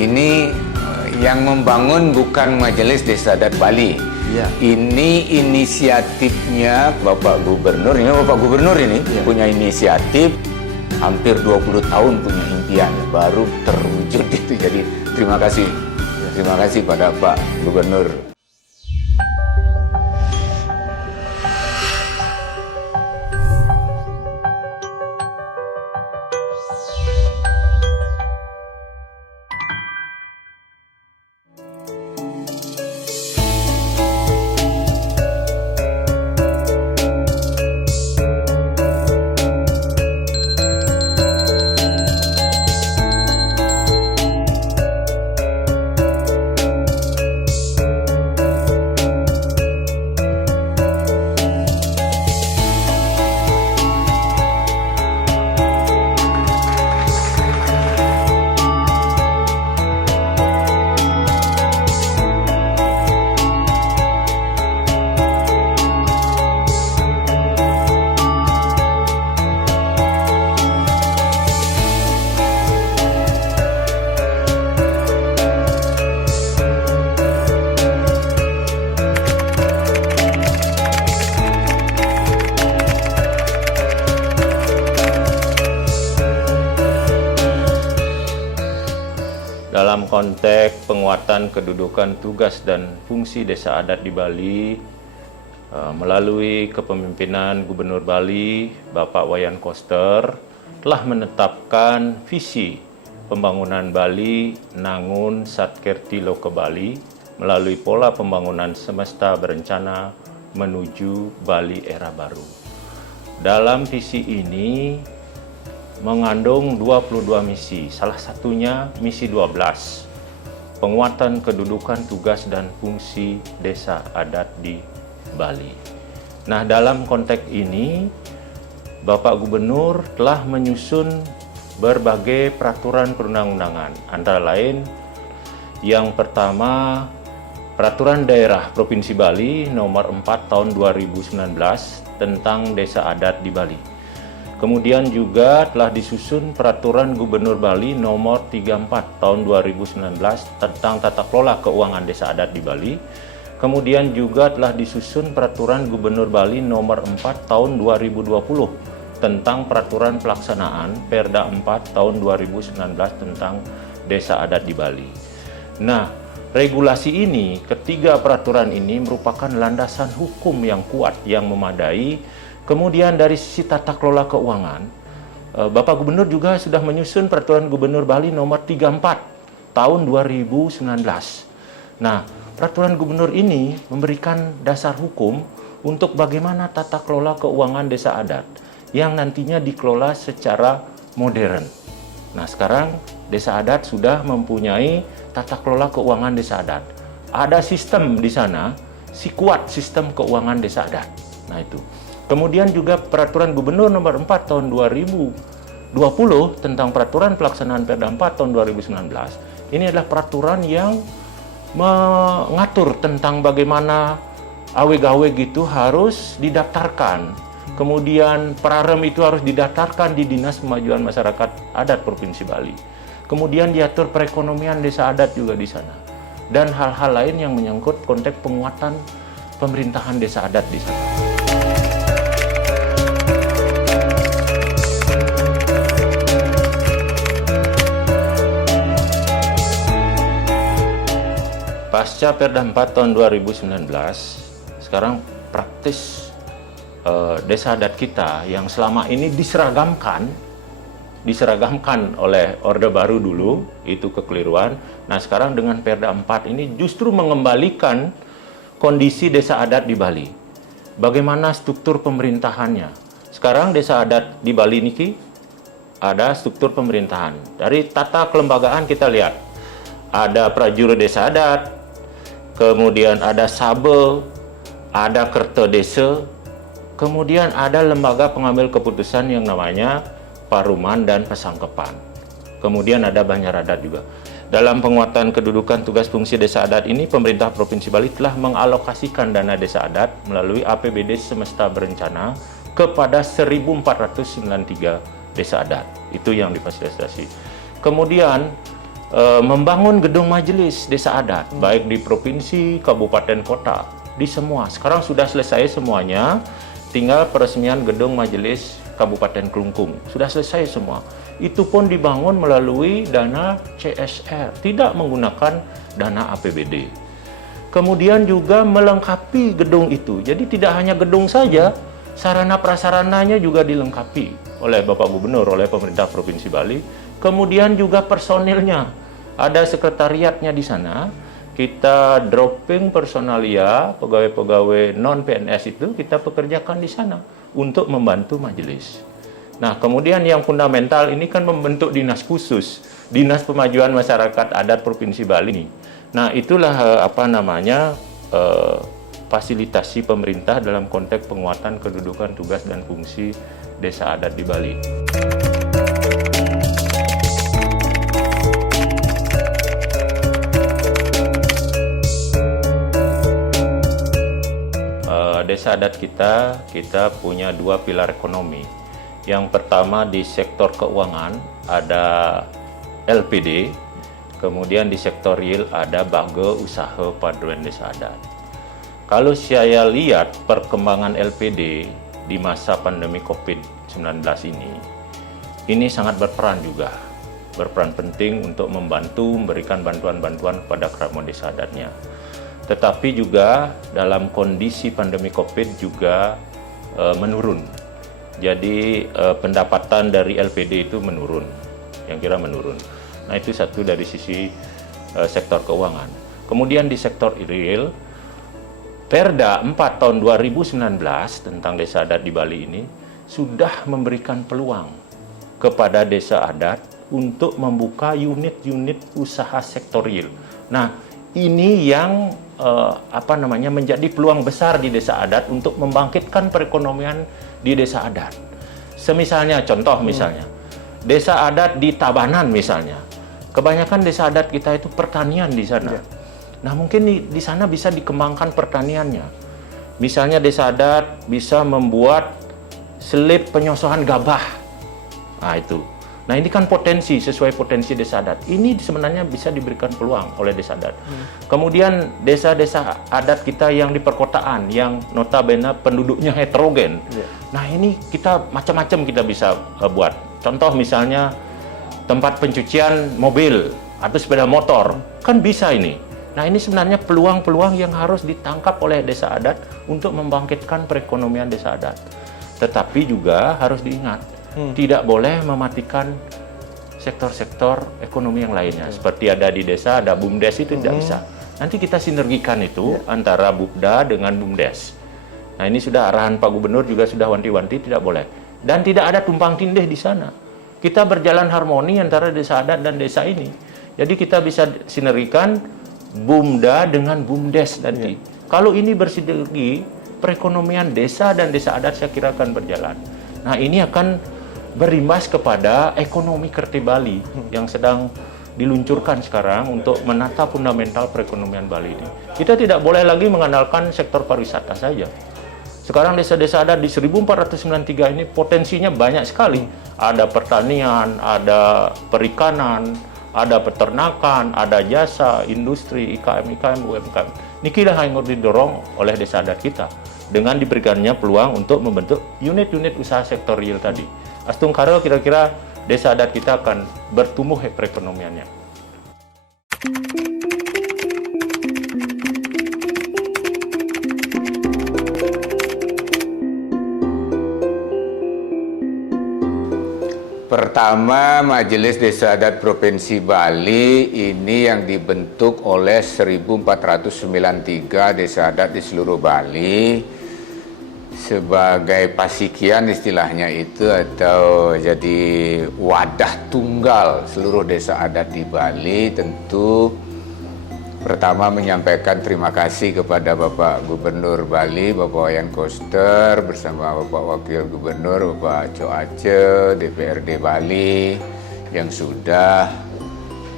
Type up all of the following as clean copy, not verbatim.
Ini yang membangun bukan Majelis Desa Adat Bali. Ya. Ini inisiatifnya Bapak Gubernur. Ini Bapak Gubernur ini punya inisiatif hampir 20 tahun punya impian baru terwujud itu. Jadi terima kasih. Terima kasih pada Pak Gubernur. Dalam konteks penguatan kedudukan tugas dan fungsi desa adat di Bali, melalui kepemimpinan Gubernur Bali, Bapak Wayan Koster, telah menetapkan visi pembangunan Bali Nangun Satkerti Loka Bali melalui pola pembangunan semesta berencana menuju Bali era baru. Dalam visi ini mengandung 22 misi, salah satunya misi 12, penguatan kedudukan tugas dan fungsi desa adat di Bali. Nah, dalam konteks ini, Bapak Gubernur telah menyusun berbagai peraturan perundang-undangan, antara lain yang pertama, Peraturan Daerah Provinsi Bali Nomor 4 Tahun 2019 tentang Desa Adat di Bali. Kemudian juga telah disusun Peraturan Gubernur Bali Nomor 34 Tahun 2019 tentang Tata Kelola Keuangan Desa Adat di Bali. Kemudian juga telah disusun Peraturan Gubernur Bali Nomor 4 Tahun 2020 tentang Peraturan Pelaksanaan Perda 4 Tahun 2019 tentang Desa Adat di Bali. Nah, regulasi ini, ketiga peraturan ini merupakan landasan hukum yang kuat, yang memadai. Kemudian dari sisi tata kelola keuangan, Bapak Gubernur juga sudah menyusun Peraturan Gubernur Bali Nomor 34 Tahun 2019. Nah, Peraturan Gubernur ini memberikan dasar hukum untuk bagaimana tata kelola keuangan desa adat yang nantinya dikelola secara modern. Nah, sekarang desa adat sudah mempunyai tata kelola keuangan desa adat. Ada sistem di sana, kuat sistem keuangan desa adat. Nah, itu. Kemudian juga Peraturan Gubernur Nomor 4 Tahun 2020 tentang Peraturan Pelaksanaan Perda 4 Tahun 2019. Ini adalah peraturan yang mengatur tentang bagaimana aweg-aweg itu harus didaftarkan. Kemudian prarem itu harus didaftarkan di Dinas Pemajuan Masyarakat Adat Provinsi Bali. Kemudian diatur perekonomian desa adat juga di sana. Dan hal-hal lain yang menyangkut konteks penguatan pemerintahan desa adat di sana. Pasca Perda 4 tahun 2019, sekarang praktis desa adat kita yang selama ini diseragamkan oleh Orde Baru dulu, itu kekeliruan. Nah, sekarang dengan Perda 4 ini justru mengembalikan kondisi desa adat di Bali. Bagaimana struktur pemerintahannya? Sekarang desa adat di Bali ini ada struktur pemerintahan. Dari tata kelembagaan kita lihat, ada prajurit desa adat, kemudian ada Sabe, ada Kerta Desa, kemudian ada lembaga pengambil keputusan yang namanya Paruman dan Pesangkepan. Kemudian ada Banjar Adat juga. Dalam penguatan kedudukan tugas fungsi desa adat ini, pemerintah Provinsi Bali telah mengalokasikan dana desa adat melalui APBD semesta berencana kepada 1.493 desa adat. Itu yang difasilitasi. Kemudian membangun gedung majelis desa adat, baik di provinsi, kabupaten, kota, di semua. Sekarang sudah selesai semuanya, tinggal peresmian gedung majelis Kabupaten Klungkung. Sudah selesai semua. Itu pun dibangun melalui dana CSR, tidak menggunakan dana APBD. Kemudian juga melengkapi gedung itu. Jadi tidak hanya gedung saja, sarana prasarananya juga dilengkapi oleh Bapak Gubernur, oleh pemerintah Provinsi Bali. Kemudian juga personilnya, ada sekretariatnya di sana. Kita dropping personalia, pegawai-pegawai non-PNS itu kita pekerjakan di sana untuk membantu majelis. Nah, kemudian yang fundamental ini kan membentuk dinas khusus, Dinas Pemajuan Masyarakat Adat Provinsi Bali. Nah, itulah fasilitasi pemerintah dalam konteks penguatan kedudukan, tugas, dan fungsi desa adat di Bali. Desa adat kita punya dua pilar ekonomi. Yang pertama di sektor keuangan ada LPD, kemudian di sektor real ada Bage Usaha Paduan Desa Adat. Kalau saya lihat perkembangan LPD di masa pandemi COVID-19 ini sangat berperan juga. Berperan penting untuk membantu memberikan bantuan-bantuan kepada kerabat desa adatnya. Tetapi juga dalam kondisi pandemi COVID juga menurun. Jadi pendapatan dari LPD itu menurun, yang kira menurun. Nah, itu satu dari sisi sektor keuangan. Kemudian di sektor real, Perda 4 tahun 2019 tentang desa adat di Bali ini sudah memberikan peluang kepada desa adat untuk membuka unit-unit usaha sektor real. Nah, ini yang menjadi peluang besar di desa adat untuk membangkitkan perekonomian di desa adat. Semisalnya contoh misalnya, desa adat di Tabanan misalnya. Kebanyakan desa adat kita itu pertanian di sana. Ya. Nah, mungkin di sana bisa dikembangkan pertaniannya. Misalnya desa adat bisa membuat selip penyosohan gabah. Nah, itu. Nah, ini kan potensi, sesuai potensi desa adat. Ini sebenarnya bisa diberikan peluang oleh desa adat. Kemudian desa-desa adat kita yang di perkotaan, yang notabene penduduknya heterogen. Nah, ini kita macam-macam kita bisa buat. Contoh misalnya tempat pencucian mobil atau sepeda motor, kan bisa ini. Nah, ini sebenarnya peluang-peluang yang harus ditangkap oleh desa adat untuk membangkitkan perekonomian desa adat. Tetapi juga harus diingat, tidak boleh mematikan sektor-sektor ekonomi yang lainnya. Seperti ada di desa, ada BUMDes, itu tidak bisa. Nanti kita sinergikan itu antara BUMDA dengan BUMDes. Nah, ini sudah arahan Pak Gubernur juga sudah wanti-wanti, tidak boleh. Dan tidak ada tumpang tindih di sana. Kita berjalan harmoni antara desa adat dan desa ini. Jadi kita bisa sinergikan BUMDA dengan BUMDes nanti. Kalau ini bersinergi, perekonomian desa dan desa adat saya kira akan berjalan. Nah, ini akan berimbas kepada ekonomi Kerti Bali yang sedang diluncurkan sekarang untuk menata fundamental perekonomian Bali ini. Kita tidak boleh lagi mengandalkan sektor pariwisata saja. Sekarang desa-desa adat di 1493 ini potensinya banyak sekali. Ada pertanian, ada perikanan, ada peternakan, ada jasa, industri, IKM, UMKM. Ini kita harus didorong oleh desa adat kita dengan diberikannya peluang untuk membentuk unit-unit usaha sektor real tadi. Astung karo kira-kira desa adat kita akan bertumbuh perekonomiannya. Pertama, Majelis Desa Adat Provinsi Bali ini yang dibentuk oleh 1493 desa adat di seluruh Bali sebagai pasikian istilahnya itu, atau jadi wadah tunggal seluruh desa adat di Bali. Tentu pertama menyampaikan terima kasih kepada Bapak Gubernur Bali, Bapak Wayan Koster, bersama Bapak Wakil Gubernur, Bapak Co Aceh, DPRD Bali, yang sudah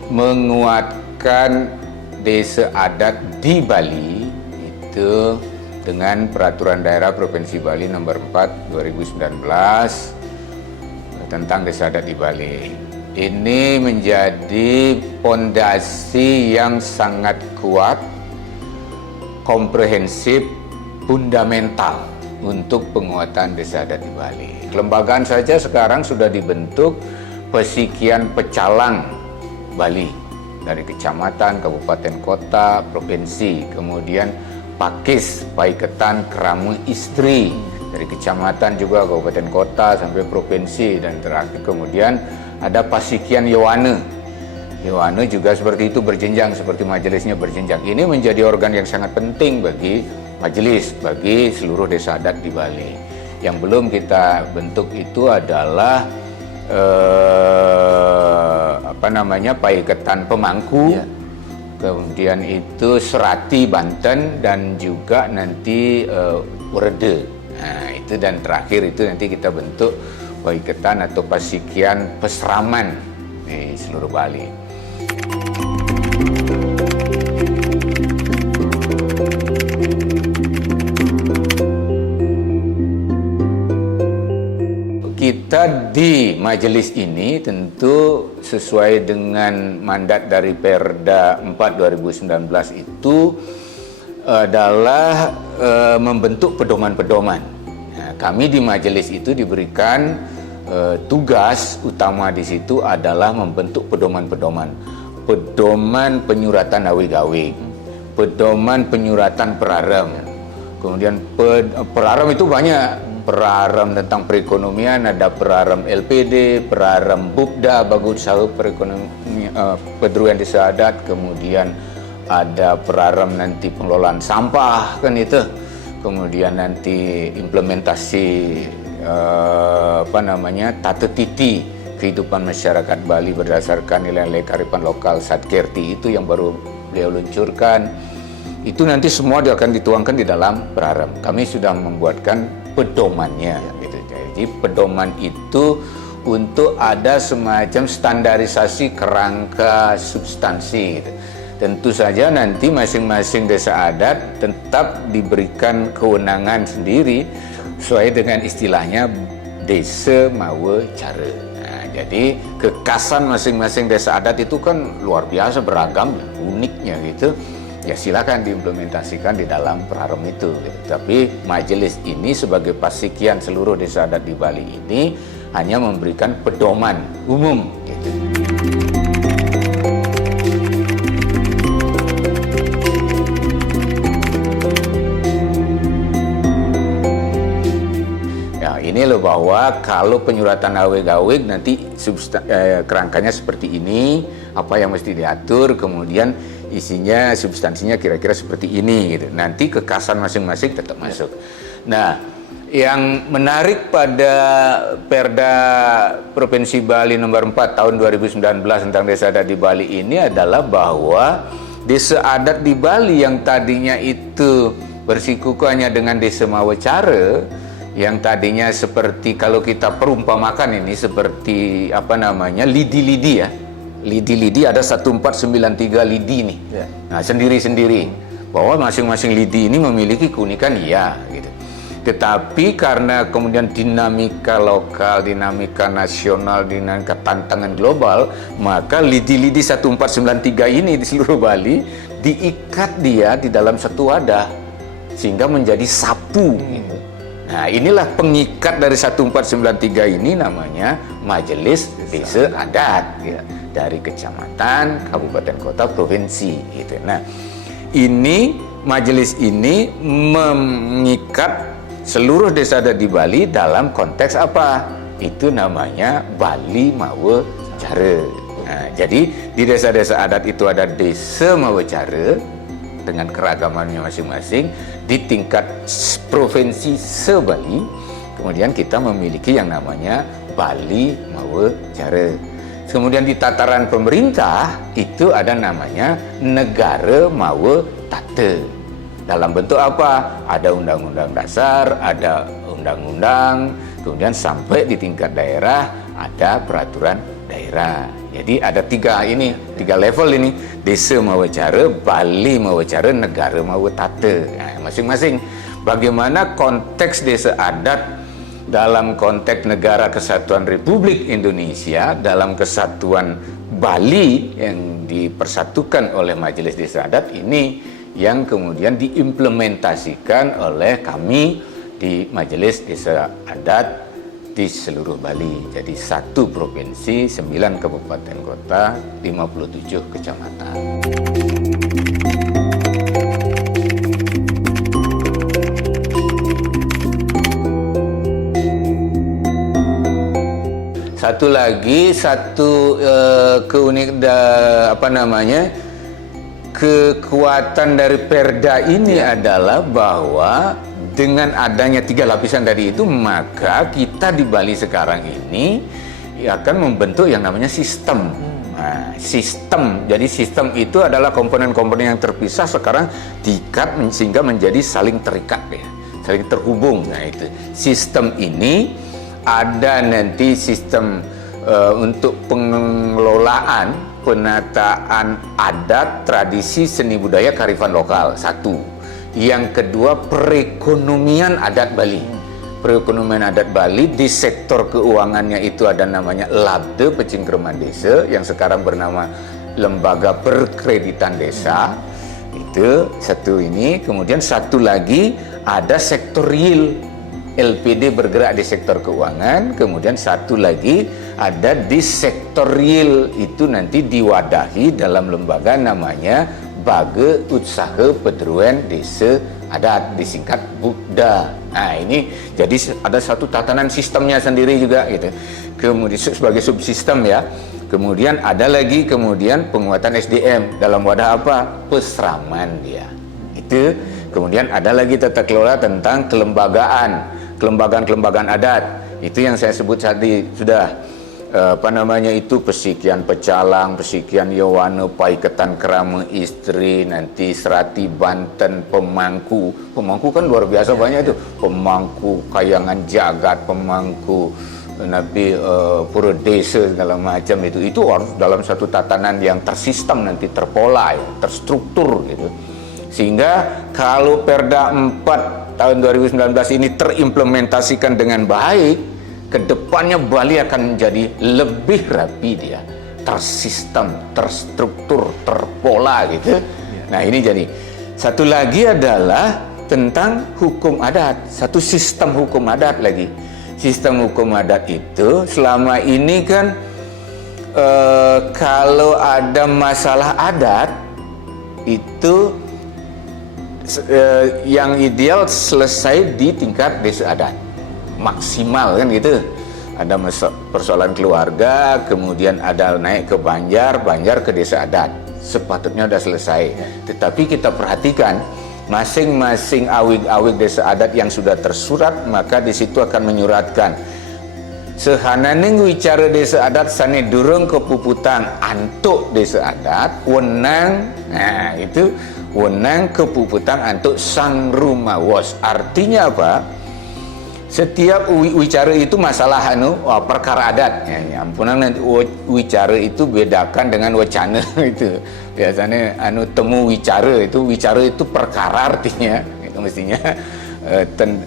menguatkan desa adat di Bali itu dengan Peraturan Daerah Provinsi Bali Nomor 4 2019 tentang desa adat di Bali. Ini menjadi pondasi yang sangat kuat, komprehensif, fundamental untuk penguatan desa adat di Bali. Kelembagaan saja sekarang sudah dibentuk Pesikian Pecalang Bali dari kecamatan, kabupaten, kota, provinsi. Kemudian Pakis, Paiketan, Keramu Istri dari kecamatan juga, kabupaten, kota sampai provinsi, dan terakhir kemudian ada Pasikian Yowane. Yowane juga seperti itu, berjenjang seperti majelisnya berjenjang. Ini menjadi organ yang sangat penting bagi majelis, bagi seluruh desa adat di Bali. Yang belum kita bentuk itu adalah Paiketan Pemangku, ya. Kemudian itu Serati Banten, dan juga nanti Urede. Nah, itu, dan terakhir itu nanti kita bentuk Paiketan atau Pasikian Peseraman di seluruh Bali. Kita di majelis ini tentu sesuai dengan mandat dari Perda 4 2019 itu adalah membentuk pedoman-pedoman. Nah, kami di majelis itu diberikan tugas utama di situ adalah membentuk pedoman-pedoman. Pedoman penyuratan gawe-gawe, pedoman penyuratan peraram. Kemudian peraram itu banyak. Peraram tentang perekonomian, ada peraram LPD, peraram Bupda, bagus usaha perekonomian, pedruan desa adat, kemudian ada peraram nanti pengelolaan sampah, kan itu. Kemudian nanti implementasi tata titi kehidupan masyarakat Bali berdasarkan nilai-nilai kearifan lokal Satkerti, itu yang baru beliau luncurkan. Itu nanti semua akan dituangkan di dalam peraram. Kami sudah membuatkan pedomannya, gitu. Jadi pedoman itu untuk ada semacam standarisasi kerangka substansi, gitu. Tentu saja nanti masing-masing desa adat tetap diberikan kewenangan sendiri sesuai dengan istilahnya desa mawa cara. Nah, jadi kekasan masing-masing desa adat itu kan luar biasa beragam, uniknya gitu. Ya silakan diimplementasikan di dalam peraram itu, gitu. Tapi majelis ini sebagai pasikian seluruh desa adat di Bali ini hanya memberikan pedoman umum, gitu. Ya ini loh, bahwa kalau penyuratan gawe-gawe nanti kerangkanya seperti ini, apa yang mesti diatur, kemudian isinya, substansinya kira-kira seperti ini, gitu. Nanti kekasan masing-masing tetap masuk. Nah, yang menarik pada Perda Provinsi Bali nomor 4 tahun 2019 tentang desa adat di Bali ini adalah bahwa desa adat di Bali yang tadinya itu bersikuku hanya dengan desa mawacara, yang tadinya seperti, kalau kita perumpamakan ini seperti lidi-lidi ya. Lidi-lidi ada 1493 lidi nih. Ya. Nah, sendiri-sendiri. Bahwa masing-masing lidi ini memiliki keunikan, ya, gitu. Tetapi karena kemudian dinamika lokal, dinamika nasional, dinamika tantangan global, maka lidi-lidi 1493 ini di seluruh Bali diikat dia di dalam satu wadah sehingga menjadi satu, gitu. Nah, inilah pengikat dari 1493 ini namanya Majelis Desa Adat, gitu. Dari kecamatan, kabupaten, kota, provinsi, gitu. Nah, ini majelis ini mengikat seluruh desa adat di Bali dalam konteks apa? Itu namanya Bali Mawa Cara. Nah, jadi di desa-desa adat itu ada desa Mawa Cara dengan keragamannya masing-masing di tingkat provinsi se-Bali. Kemudian kita memiliki yang namanya Bali Mawa Cara. Kemudian di tataran pemerintah itu ada namanya Negara Mawa Tata. Dalam bentuk apa? Ada undang-undang dasar, ada undang-undang, kemudian sampai di tingkat daerah ada peraturan daerah. Jadi ada tiga level ini: desa mawa cara, Bali mawa cara, negara mawa tata. Nah, masing-masing bagaimana konteks desa adat dalam konteks Negara Kesatuan Republik Indonesia, dalam kesatuan Bali yang dipersatukan oleh Majelis Desa Adat ini yang kemudian diimplementasikan oleh kami di Majelis Desa Adat di seluruh Bali. Jadi 1 provinsi, 9 kabupaten kota, 57 kecamatan. Satu lagi, kekuatan dari Perda ini adalah bahwa dengan adanya 3 lapisan tadi itu, maka kita di Bali sekarang ini akan membentuk yang namanya sistem. Nah, sistem. Jadi sistem itu adalah komponen-komponen yang terpisah sekarang diikat sehingga menjadi saling terikat ya, saling terhubung. Nah, itu sistem ini ada nanti sistem untuk pengelolaan, penataan adat, tradisi, seni budaya, kearifan lokal, 1. Yang kedua, perekonomian adat Bali. Perekonomian adat Bali di sektor keuangannya itu ada namanya LABDE, Pecingkraman Desa, yang sekarang bernama Lembaga Perkreditan Desa. Itu 1 ini. Kemudian 1 lagi ada sektor real. LPD bergerak di sektor keuangan, kemudian 1 lagi ada di sektor real, itu nanti diwadahi dalam lembaga namanya Bage Utsaha Pedruan Desa Adat, disingkat BUKDA. Nah, ini jadi ada satu tatanan sistemnya sendiri juga gitu. Kemudian sebagai subsistem ya. Kemudian ada lagi penguatan SDM dalam wadah apa? Pesraman dia. Itu. Kemudian ada lagi tata kelola tentang kelembagaan adat. Itu yang saya sebut tadi sudah Pesikian Pecalang, Pesikian Yowana, Paiketan Kerama Istri, nanti Serati Banten, Pemangku kan luar biasa banyak itu. Pemangku Kayangan Jagat, Pemangku Nabi Pura Desa segala macam itu harus dalam satu tatanan yang tersistem, nanti terpola, terstruktur gitu. Sehingga kalau Perda 4 tahun 2019 ini terimplementasikan dengan baik, kedepannya Bali akan menjadi lebih rapi dia, tersistem, terstruktur, terpola gitu. Nah, ini jadi. Satu lagi adalah tentang hukum adat, satu sistem hukum adat lagi. Sistem hukum adat itu selama ini kan kalau ada masalah adat itu yang ideal selesai di tingkat desa adat maksimal kan gitu. Ada persoalan keluarga, kemudian ada naik ke Banjar ke desa adat, sepatutnya sudah selesai. Tetapi kita perhatikan masing-masing awig-awig desa adat yang sudah tersurat, maka di situ akan menyuratkan sehananing wicara desa adat sane durung kepuputan antuk desa adat wenang. Nah, itu wenang kepuputan antuk sang rumawas. Artinya apa? Setiap wicara itu masalah perkara adat. Ya, ampunan nanti wicara itu bedakan dengan wacana itu. Biasanya temu wicara itu perkara artinya. Itu mestinya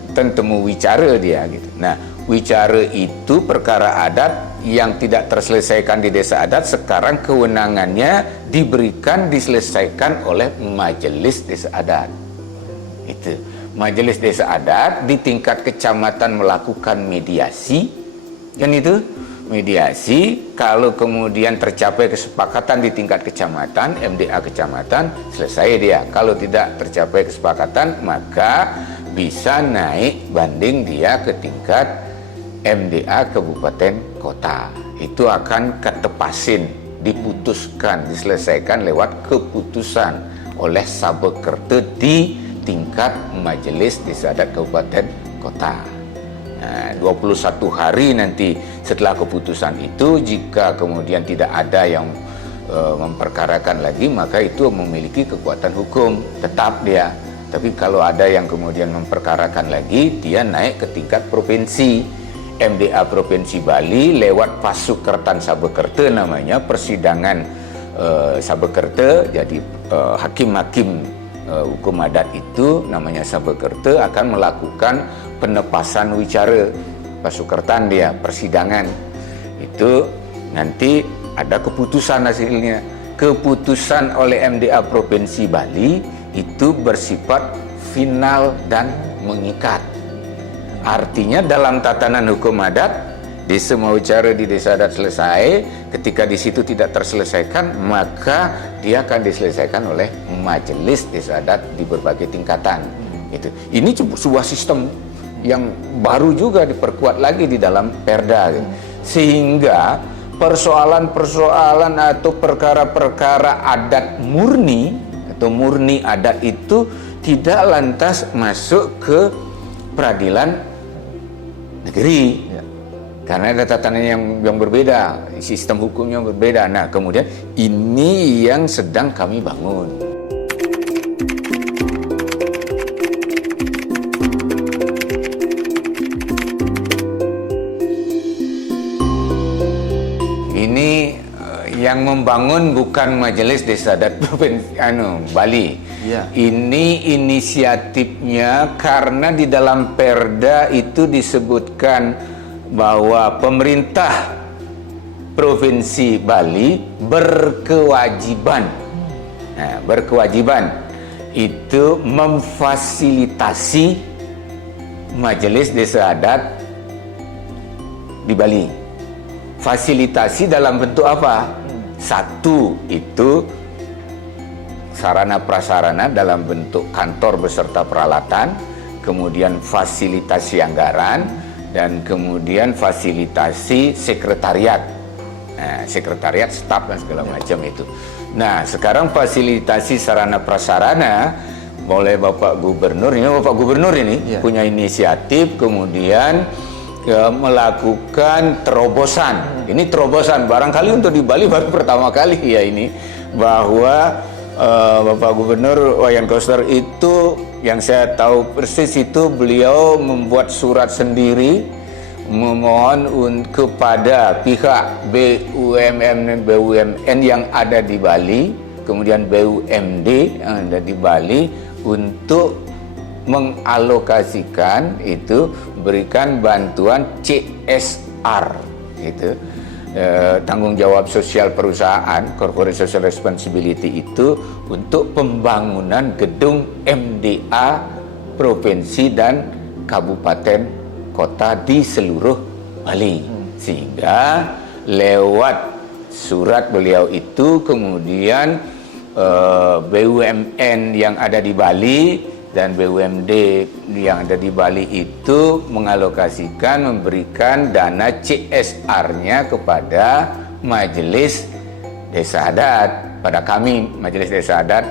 temu wicara dia gitu. Nah, wicara itu perkara adat yang tidak terselesaikan di desa adat, sekarang kewenangannya diselesaikan oleh Majelis Desa Adat. Itu Majelis Desa Adat di tingkat kecamatan melakukan mediasi, kan itu mediasi. Kalau kemudian tercapai kesepakatan di tingkat kecamatan, MDA kecamatan, selesai dia. Kalau tidak tercapai kesepakatan, maka bisa naik banding dia ke tingkat MDA kabupaten kota. Itu akan ketepasin, diputuskan, diselesaikan lewat keputusan oleh Sabekerta di tingkat Majelis Desa Adat Kabupaten Kota. Nah, 21 hari nanti setelah keputusan itu, jika kemudian tidak ada yang memperkarakan lagi, maka itu memiliki kekuatan hukum tetap dia. Tapi kalau ada yang kemudian memperkarakan lagi, dia naik ke tingkat provinsi. MDA Provinsi Bali lewat Pasukertan Sabekerta namanya, persidangan Sabekerta. Jadi hakim-hakim hukum adat itu namanya Sabekerta akan melakukan penepasan wicara Pasukertan dia persidangan itu nanti ada keputusan hasilnya. Keputusan oleh MDA Provinsi Bali itu bersifat final dan mengikat. Artinya dalam tatanan hukum adat, desa mau cara di desa adat selesai, ketika di situ tidak terselesaikan, maka dia akan diselesaikan oleh majelis desa adat di berbagai tingkatan. Itu. Ini sebuah sistem yang baru juga diperkuat lagi di dalam Perda, sehingga persoalan-persoalan atau perkara-perkara adat murni atau murni adat itu tidak lantas masuk ke peradilan negeri, karena ada tatanan yang berbeda, sistem hukumnya berbeda. Nah, kemudian ini yang sedang kami bangun. Ini yang membangun bukan Majelis Desa Adat Provinsi Bali. Ya. Ini inisiatifnya karena di dalam Perda itu disebutkan bahwa pemerintah Provinsi Bali berkewajiban itu memfasilitasi Majelis Desa Adat di Bali. Fasilitasi dalam bentuk apa? Satu, itu sarana prasarana dalam bentuk kantor beserta peralatan, kemudian fasilitasi anggaran, dan kemudian fasilitasi sekretariat. Nah, sekretariat, staf dan segala macam itu. Nah, sekarang fasilitasi sarana prasarana oleh Bapak Gubernur ini punya inisiatif, kemudian melakukan terobosan. Ini terobosan barangkali untuk di Bali baru pertama kali ya ini, bahwa Bapak Gubernur Wayan Koster itu yang saya tahu persis itu beliau membuat surat sendiri memohon kepada pihak BUMN yang ada di Bali, kemudian BUMD yang ada di Bali untuk mengalokasikan itu, berikan bantuan CSR itu, tanggung jawab sosial perusahaan, corporate social responsibility itu, untuk pembangunan gedung MDA provinsi dan kabupaten kota di seluruh Bali. Sehingga lewat surat beliau itu kemudian BUMN yang ada di Bali dan BUMD yang ada di Bali itu mengalokasikan, memberikan dana CSR-nya kepada Majelis Desa Adat, pada kami Majelis Desa Adat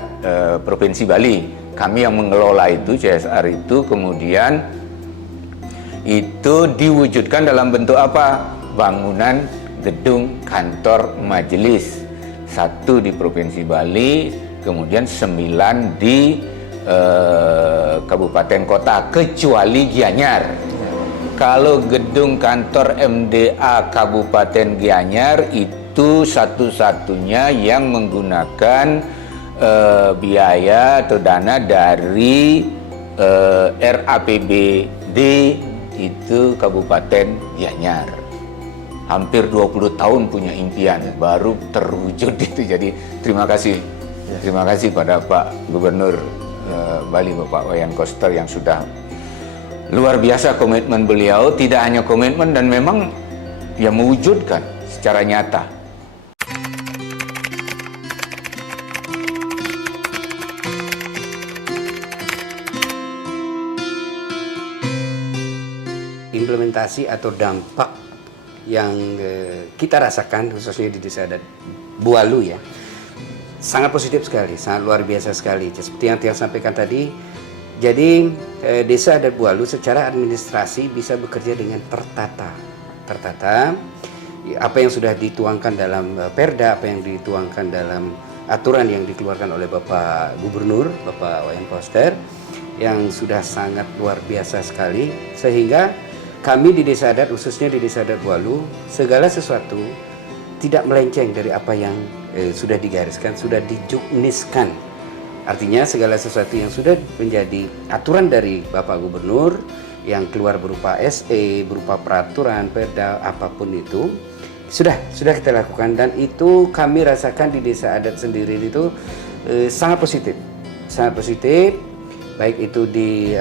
Provinsi Bali. Kami yang mengelola itu CSR itu, kemudian itu diwujudkan dalam bentuk apa? Bangunan gedung kantor majelis, 1 di Provinsi Bali, kemudian 9 di kabupaten kota, kecuali Gianyar. Kalau gedung kantor MDA Kabupaten Gianyar itu satu-satunya yang menggunakan biaya atau dana dari RAPBD itu Kabupaten Gianyar. Hampir 20 tahun punya impian, baru terwujud itu. Jadi terima kasih pada Pak Gubernur Bali, Bapak Wayan Koster, yang sudah luar biasa komitmen beliau. Tidak hanya komitmen, dan memang dia mewujudkan secara nyata. Implementasi atau dampak yang kita rasakan khususnya di Desa Adat Bualu ya, sangat positif sekali, sangat luar biasa sekali. Seperti yang Tiang sampaikan tadi, jadi Desa Adat Bualu secara administrasi bisa bekerja dengan tertata. Apa yang sudah dituangkan dalam Perda, apa yang dituangkan dalam aturan yang dikeluarkan oleh Bapak Gubernur, Bapak Wayan Koster, yang sudah sangat luar biasa sekali, sehingga kami di Desa Adat, khususnya di Desa Adat Bualu, segala sesuatu tidak melenceng dari apa yang sudah digariskan, sudah dijukniskan. Artinya segala sesuatu yang sudah menjadi aturan dari Bapak Gubernur yang keluar berupa SE, berupa peraturan, perda, apapun itu sudah kita lakukan, dan itu kami rasakan di desa adat sendiri itu sangat positif, baik itu di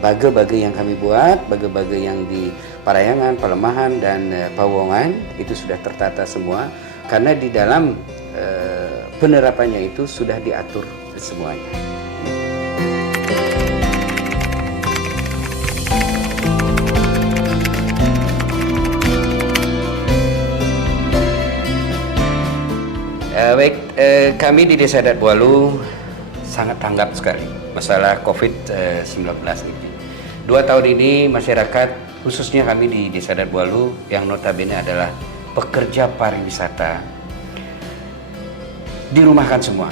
bage-bage yang kami buat, bage-bage yang di Parahyangan, Palemahan, dan Pawongan itu sudah tertata semua, karena di dalam penerapannya itu sudah diatur semuanya. Kami di Desa Adat Bualu sangat tanggap sekali masalah COVID-19 ini. 2 tahun ini masyarakat, khususnya kami di Desa Adat Bualu yang notabene adalah pekerja pariwisata, dirumahkan semua.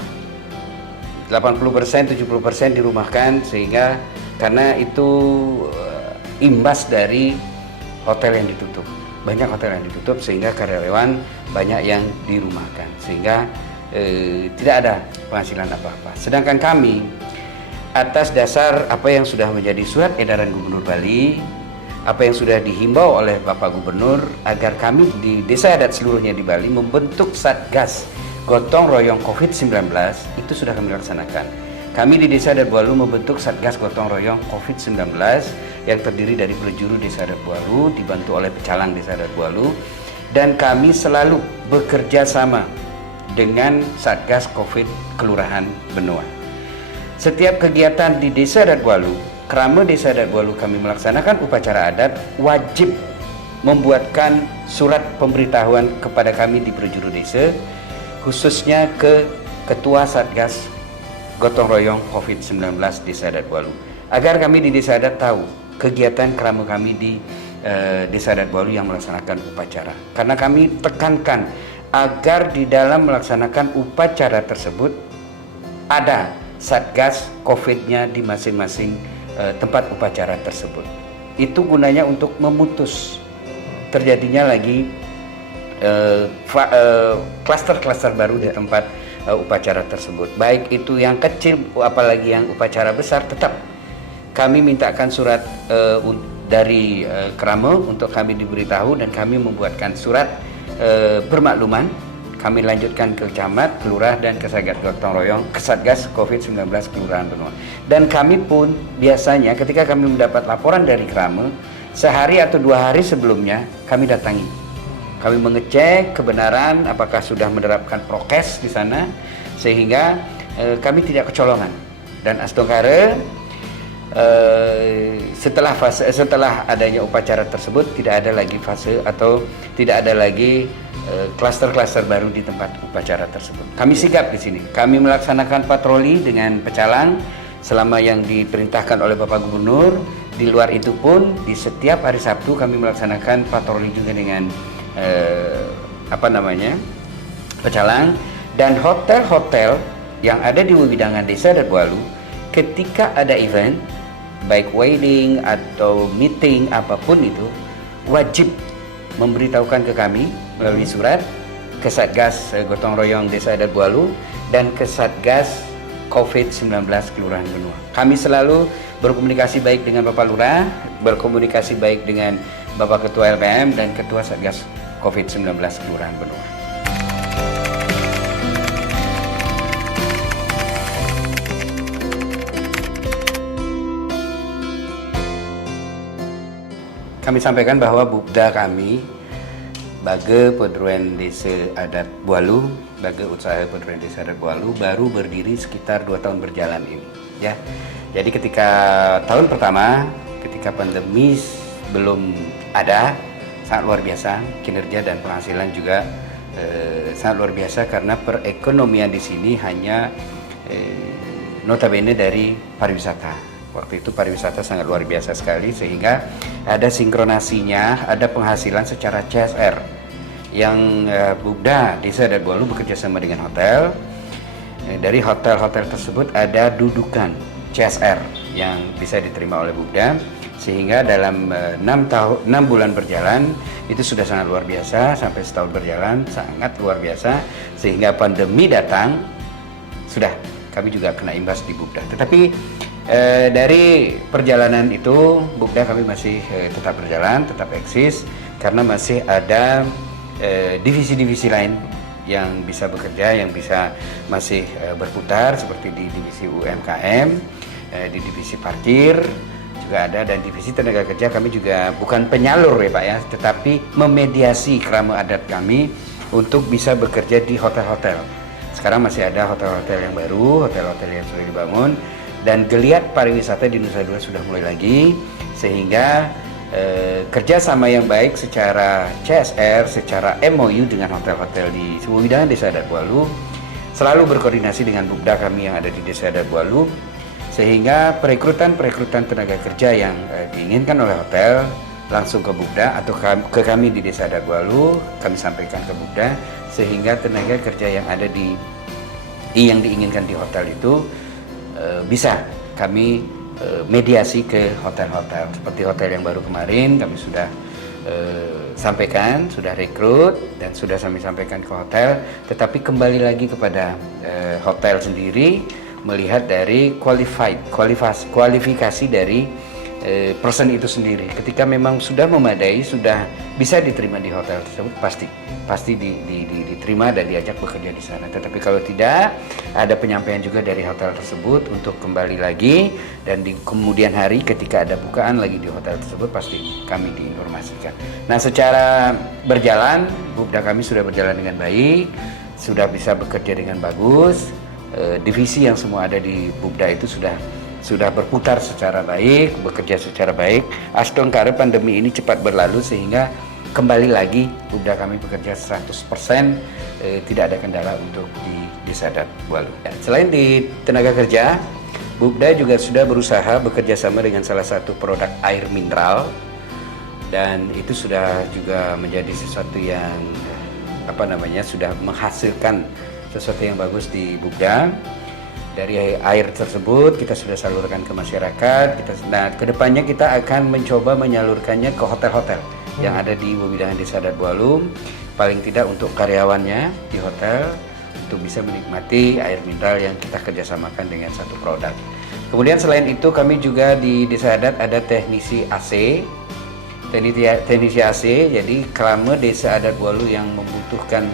80%, 70% dirumahkan, sehingga karena itu imbas dari hotel yang ditutup. Banyak hotel yang ditutup sehingga karyawan banyak yang dirumahkan, sehingga tidak ada penghasilan apa-apa. Sedangkan kami atas dasar apa yang sudah menjadi surat edaran Gubernur Bali, apa yang sudah dihimbau oleh Bapak Gubernur agar kami di desa adat seluruhnya di Bali membentuk Satgas Gotong Royong COVID-19, itu sudah kami laksanakan. Kami di Desa Adat Bualu membentuk Satgas Gotong Royong COVID-19 yang terdiri dari penjuru Desa Adat Bualu, dibantu oleh pecalang Desa Adat Bualu, dan kami selalu bekerja sama dengan Satgas COVID Kelurahan Benua. Setiap kegiatan di Desa Adat Bualu, Krama Desa Adat Bualu kami melaksanakan upacara adat, wajib membuatkan surat pemberitahuan kepada kami di penjuru desa, khususnya ke Ketua Satgas Gotong Royong COVID-19 Desa Adat Bualu, agar kami di Desa Adat tahu kegiatan krama kami di Desa Adat Bualu yang melaksanakan upacara. Karena kami tekankan agar di dalam melaksanakan upacara tersebut ada Satgas COVID-nya di masing-masing tempat upacara tersebut. Itu gunanya untuk memutus terjadinya lagi klaster-klaster baru di tempat upacara tersebut. Baik itu yang kecil, apalagi yang upacara besar, tetap kami mintakan surat dari Krama untuk kami diberitahu, dan kami membuatkan surat bermakluman. Kami lanjutkan ke camat, kelurah, dan ke Satgas Gotong Royong, ke Satgas COVID-19 Kelurahan Benua. Dan kami pun biasanya ketika kami mendapat laporan dari Krama, sehari atau 2 hari sebelumnya kami datangi. Kami mengecek kebenaran apakah sudah menerapkan prokes di sana, sehingga kami tidak kecolongan. Dan astongkara setelah adanya upacara tersebut tidak ada lagi fase atau tidak ada lagi klaster-klaster baru di tempat upacara tersebut. Kami sigap di sini. Kami melaksanakan patroli dengan pecalang selama yang diperintahkan oleh Bapak Gubernur. Di luar itu pun di setiap hari Sabtu kami melaksanakan patroli juga dengan pecalang, dan hotel-hotel yang ada di Wewidangan Desa Adat Bualu ketika ada event baik wedding atau meeting apapun itu wajib memberitahukan ke kami melalui surat ke Satgas Gotong Royong Desa Adat Bualu dan ke Satgas COVID-19 Kelurahan Benua. Kami selalu berkomunikasi baik dengan Bapak Lurah, berkomunikasi baik dengan Bapak Ketua LPM dan Ketua Satgas COVID-19 Kelurahan Benua. Kami sampaikan bahwa Bupda kami, Bage Pedruan Desa Adat Bualu, Bage Usaha Pedruan Desa Adat Bualu baru berdiri sekitar 2 tahun berjalan ini. Ya, jadi ketika tahun pertama, ketika pandemi belum ada, sangat luar biasa kinerja dan penghasilan juga sangat luar biasa, karena perekonomian di sini hanya notabene dari pariwisata. Waktu itu pariwisata sangat luar biasa sekali, sehingga ada sinkronasinya, ada penghasilan secara CSR yang Bupda Desa Adat Bualu bekerja sama dengan hotel. Dari hotel-hotel tersebut ada dudukan CSR yang bisa diterima oleh Bupda, sehingga dalam 6 bulan berjalan itu sudah sangat luar biasa. Sampai setahun berjalan sangat luar biasa, sehingga pandemi datang sudah kami juga kena imbas di Bupda. Tetapi Dari perjalanan itu, Bukda kami masih tetap berjalan, tetap eksis, karena masih ada divisi-divisi lain yang bisa bekerja, yang bisa masih berputar, seperti di divisi UMKM, di divisi parkir juga ada, dan divisi tenaga kerja kami juga bukan penyalur ya Pak ya, tetapi memediasi kerama adat kami untuk bisa bekerja di hotel-hotel. Sekarang masih ada hotel-hotel yang baru, hotel-hotel yang sudah dibangun, dan geliat pariwisata di Nusa Dua sudah mulai lagi, sehingga kerjasama yang baik secara CSR, secara MOU dengan hotel-hotel di Sewewidangan Desa Adat Bualu, selalu berkoordinasi dengan Bukda kami yang ada di Desa Adat Bualu, sehingga perekrutan tenaga kerja yang diinginkan oleh hotel langsung ke Bukda atau ke kami di Desa Adat Bualu, kami sampaikan ke Bukda, sehingga tenaga kerja yang ada yang diinginkan di hotel itu bisa kami mediasi ke hotel-hotel. Seperti hotel yang baru kemarin kami sudah sampaikan, sudah rekrut dan sudah kami sampaikan ke hotel, tetapi kembali lagi kepada hotel sendiri melihat dari kualifikasi dari person itu sendiri. Ketika memang sudah memadai, sudah bisa diterima di hotel tersebut, pasti diterima dan diajak bekerja di sana. Tetapi kalau tidak, ada penyampaian juga dari hotel tersebut untuk kembali lagi, dan di kemudian hari ketika ada bukaan lagi di hotel tersebut pasti kami diinformasikan. Nah, secara berjalan, Bukda kami sudah berjalan dengan baik, sudah bisa bekerja dengan bagus. Divisi yang semua ada di Bukda itu sudah berputar secara baik, bekerja secara baik. Astongkara pandemi ini cepat berlalu, sehingga kembali lagi Bukda kami bekerja 100%, tidak ada kendala untuk di Desa Adat Bualu. Selain di tenaga kerja, Bukda juga sudah berusaha bekerja sama dengan salah satu produk air mineral, dan itu sudah juga menjadi sesuatu yang sudah menghasilkan sesuatu yang bagus di Bukda. Dari air tersebut kita sudah salurkan ke masyarakat. Nah, kedepannya kita akan mencoba menyalurkannya ke hotel-hotel yang ada di Wewidangan Desa Adat Bualu, paling tidak untuk karyawannya di hotel, untuk bisa menikmati air mineral yang kita kerjasamakan dengan satu produk. Kemudian selain itu kami juga di Desa Adat ada teknisi AC. Teknisi AC, jadi kerama Desa Adat Bualu yang membutuhkan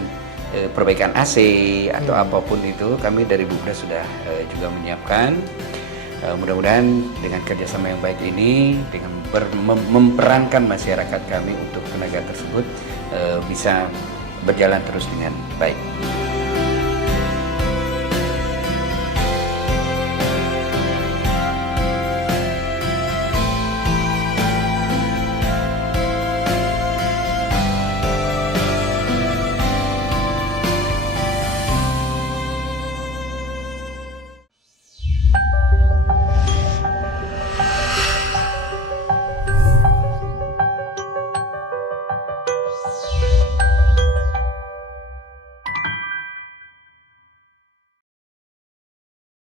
perbaikan AC atau apapun itu, kami dari Bukda sudah juga menyiapkan. Mudah-mudahan dengan kerjasama yang baik ini, dengan memperankan masyarakat kami untuk tenaga tersebut, bisa berjalan terus dengan baik.